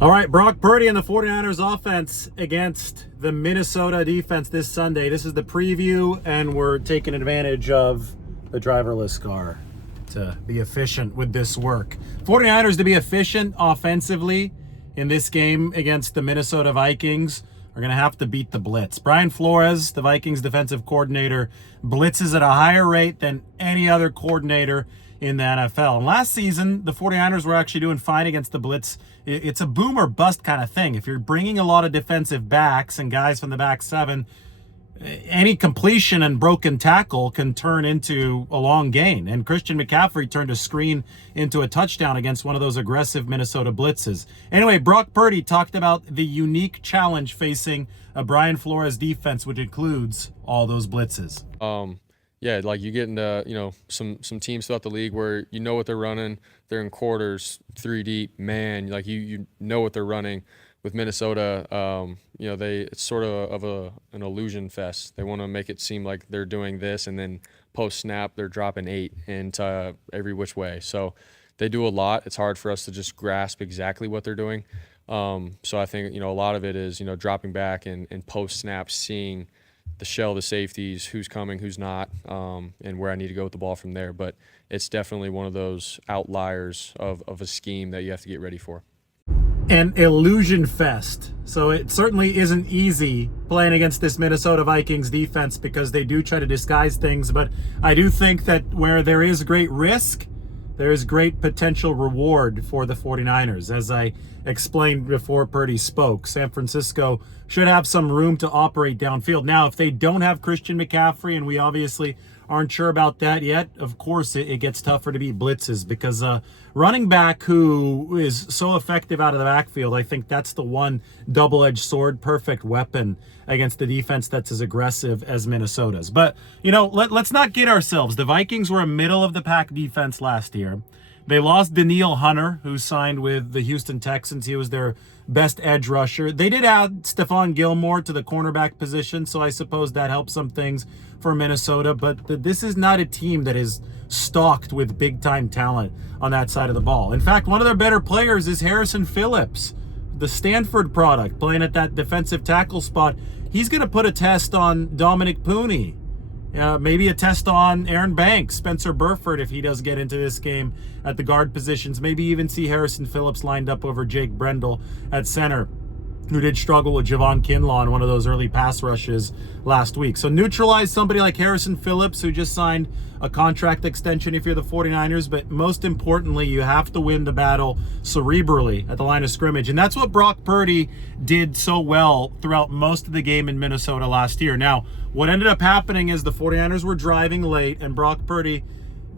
All right, Brock Purdy and the 49ers offense against the Minnesota defense this Sunday. This is the preview, and we're taking advantage of the driverless car to be efficient with this work. 49ers to be efficient offensively in this game against the Minnesota Vikings are going to have to beat the blitz. Brian Flores, the Vikings defensive coordinator, blitzes at a higher rate than any other coordinator in the NFL. And last season, the 49ers were actually doing fine against the blitz. It's a boom or bust kind of thing. If you're bringing a lot of defensive backs and guys from the back seven, any completion and broken tackle can turn into a long gain. And Christian McCaffrey turned a screen into a touchdown against one of those aggressive Minnesota blitzes. Anyway, Brock Purdy talked about the unique challenge facing a Brian Flores defense, which includes all those blitzes. Yeah, like you get into, some teams throughout the league where you know what they're running. They're in quarters, 3 deep, man. Like you know what they're running. With Minnesota, it's sort of an illusion fest. They want to make it seem like they're doing this, and then post snap they're dropping 8 into every which way. So they do a lot. It's hard for us to just grasp exactly what they're doing. So I think a lot of it is dropping back and post snap seeing the shell, the safeties, who's coming, who's not, and where I need to go with the ball from there. But it's definitely one of those outliers of a scheme that you have to get ready for. An illusion fest. So it certainly isn't easy playing against this Minnesota Vikings defense because they do try to disguise things. But I do think that where there is great risk, there is great potential reward for the 49ers. As I explained before Purdy spoke, San Francisco should have some room to operate downfield. Now, if they don't have Christian McCaffrey, and we obviously aren't sure about that yet, of course it gets tougher to beat blitzes because running back who is so effective out of the backfield, I think that's the one double-edged sword, perfect weapon against the defense that's as aggressive as Minnesota's. But, let's not kid ourselves. The Vikings were a middle-of-the-pack defense last year. They lost Danielle Hunter, who signed with the Houston Texans. He was their best edge rusher. They did add Stephon Gilmore to the cornerback position, so I suppose that helps some things for Minnesota. But this is not a team that is stocked with big-time talent on that side of the ball. In fact, one of their better players is Harrison Phillips, the Stanford product, playing at that defensive tackle spot. He's going to put a test on Dominic Puni. Maybe a test on Aaron Banks, Spencer Burford, if he does get into this game at the guard positions. Maybe even see Harrison Phillips lined up over Jake Brendel at center, who did struggle with Javon Kinlaw on one of those early pass rushes last week. So neutralize somebody like Harrison Phillips, who just signed a contract extension if you're the 49ers. But most importantly, you have to win the battle cerebrally at the line of scrimmage. And that's what Brock Purdy did so well throughout most of the game in Minnesota last year. Now, what ended up happening is the 49ers were driving late, and Brock Purdy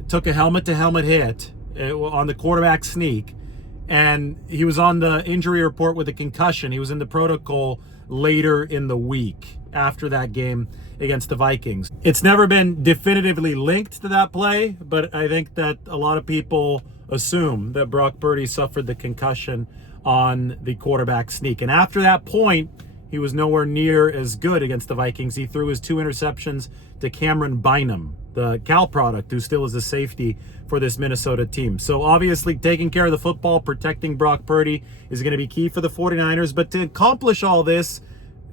took a helmet-to-helmet hit on the quarterback sneak. And he was on the injury report with a concussion. He was in the protocol later in the week after that game against the Vikings. It's never been definitively linked to that play, but I think that a lot of people assume that Brock Purdy suffered the concussion on the quarterback sneak. And after that point, he was nowhere near as good against the Vikings. He threw his 2 interceptions to Cameron Bynum, the Cal product, who still is a safety for this Minnesota team. So obviously taking care of the football, protecting Brock Purdy is going to be key for the 49ers. But to accomplish all this,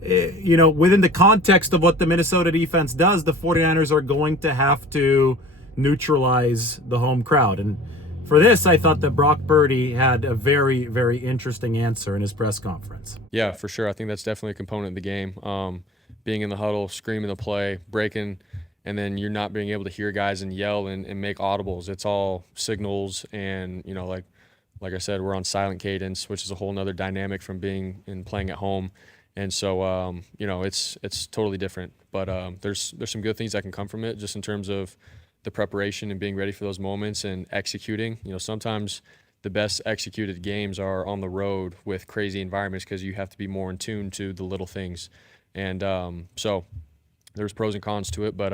within the context of what the Minnesota defense does, the 49ers are going to have to neutralize the home crowd. And for this, I thought that Brock Purdy had a very, very interesting answer in his press conference. Yeah, for sure. I think that's definitely a component of the game. Being in the huddle, screaming the play, breaking, and then you're not being able to hear guys and yell and make audibles. It's all signals, and like I said, we're on silent cadence, which is a whole nother dynamic from being and playing at home. And so it's totally different. But there's some good things that can come from it, just in terms of the preparation and being ready for those moments and executing. Sometimes the best executed games are on the road with crazy environments because you have to be more in tune to the little things. And so there's pros and cons to it, but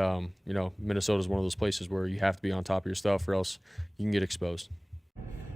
Minnesota is one of those places where you have to be on top of your stuff or else you can get exposed.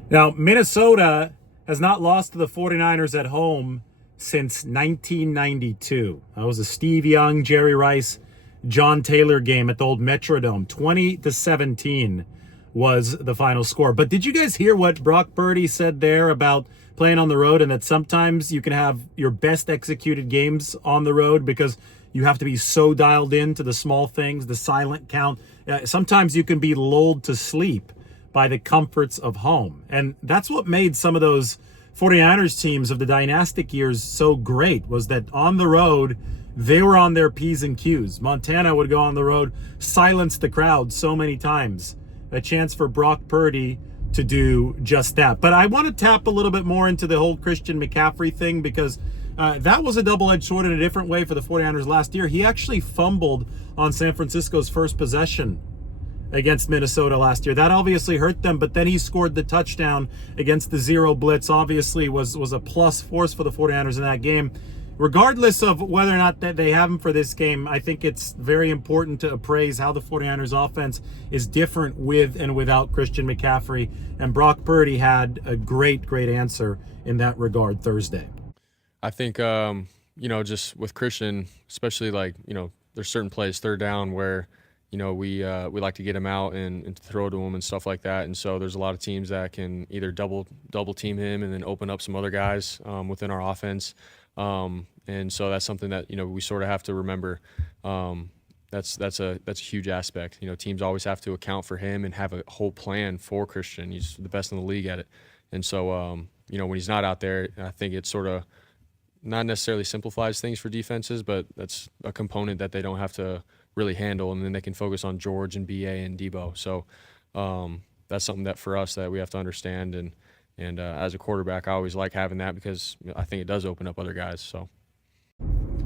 Now, Minnesota has not lost to the 49ers at home since 1992. That was a Steve Young, Jerry Rice, John Taylor game at the old Metrodome. 20-17 was the final score. But did you guys hear what Brock Purdy said there about playing on the road, and that sometimes you can have your best executed games on the road because you have to be so dialed into the small things, the silent count. Sometimes you can be lulled to sleep by the comforts of home. And that's what made some of those 49ers teams of the dynastic years so great, was that on the road, they were on their P's and Q's. Montana would go on the road, silence the crowd so many times. A chance for Brock Purdy to do just that. But I want to tap a little bit more into the whole Christian McCaffrey thing, because that was a double-edged sword in a different way for the 49ers last year. He actually fumbled on San Francisco's first possession against Minnesota last year. That obviously hurt them, but then he scored the touchdown against the zero blitz. Obviously was a plus force for the 49ers in that game. Regardless of whether or not that they have him for this game, I think it's very important to appraise how the 49ers offense is different with and without Christian McCaffrey. And Brock Purdy had a great answer in that regard Thursday. I think, just with Christian, especially there's certain plays, third down, where, we like to get him out and throw to him and stuff like that. And so there's a lot of teams that can either double team him and then open up some other guys within our offense. And so that's something that, we sort of have to remember. That's a huge aspect. Teams always have to account for him and have a whole plan for Christian. He's the best in the league at it. And so, when he's not out there, I think it sort of not necessarily simplifies things for defenses, but that's a component that they don't have to really handle, and then they can focus on George and BA and Debo. So that's something that for us that we have to understand. And as a quarterback, I always like having that because I think it does open up other guys. So.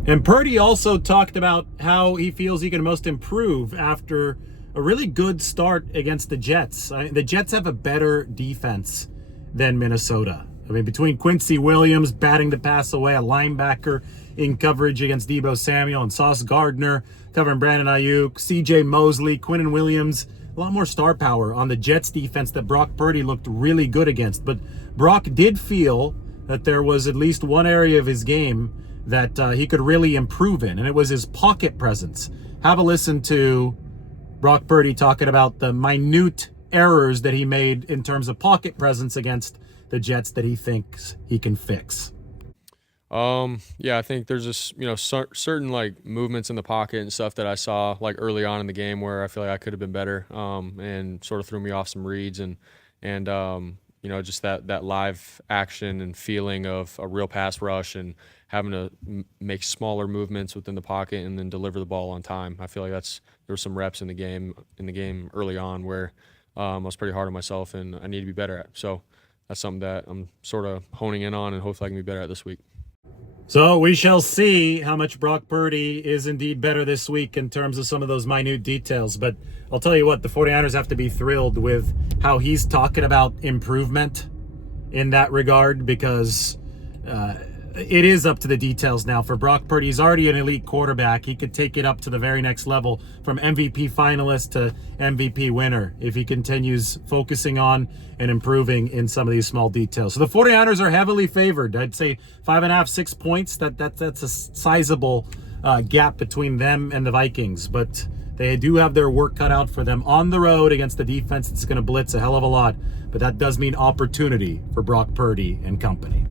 And Purdy also talked about how he feels he can most improve after a really good start against the Jets. The Jets have a better defense than Minnesota. I mean, between Quincy Williams batting the pass away, a linebacker in coverage against Debo Samuel, and Sauce Gardner covering Brandon Ayuk, CJ Mosley, Quinnen Williams, a lot more star power on the Jets defense that Brock Purdy looked really good against. But Brock did feel that there was at least one area of his game that he could really improve in, and it was his pocket presence. Have a listen to Brock Purdy talking about the minute errors that he made in terms of pocket presence against the Jets that he thinks he can fix. Yeah, I think there's just, certain movements in the pocket and stuff that I saw early on in the game where I feel like I could have been better, and sort of threw me off some reads and just that live action and feeling of a real pass rush and having to make smaller movements within the pocket and then deliver the ball on time. I feel like there were some reps in the game early on where I was pretty hard on myself and I need to be better at. So that's something that I'm sort of honing in on and hopefully I can be better at this week. So we shall see how much Brock Purdy is indeed better this week in terms of some of those minute details. But I'll tell you what, the 49ers have to be thrilled with how he's talking about improvement in that regard, because it is up to the details now for Brock Purdy. He's already an elite quarterback. He could take it up to the very next level, from MVP finalist to MVP winner, if he continues focusing on and improving in some of these small details. So the 49ers are heavily favored. I'd say 5.5, 6 points. That's a sizable gap between them and the Vikings. But they do have their work cut out for them on the road against the defense that's going to blitz a hell of a lot. But that does mean opportunity for Brock Purdy and company.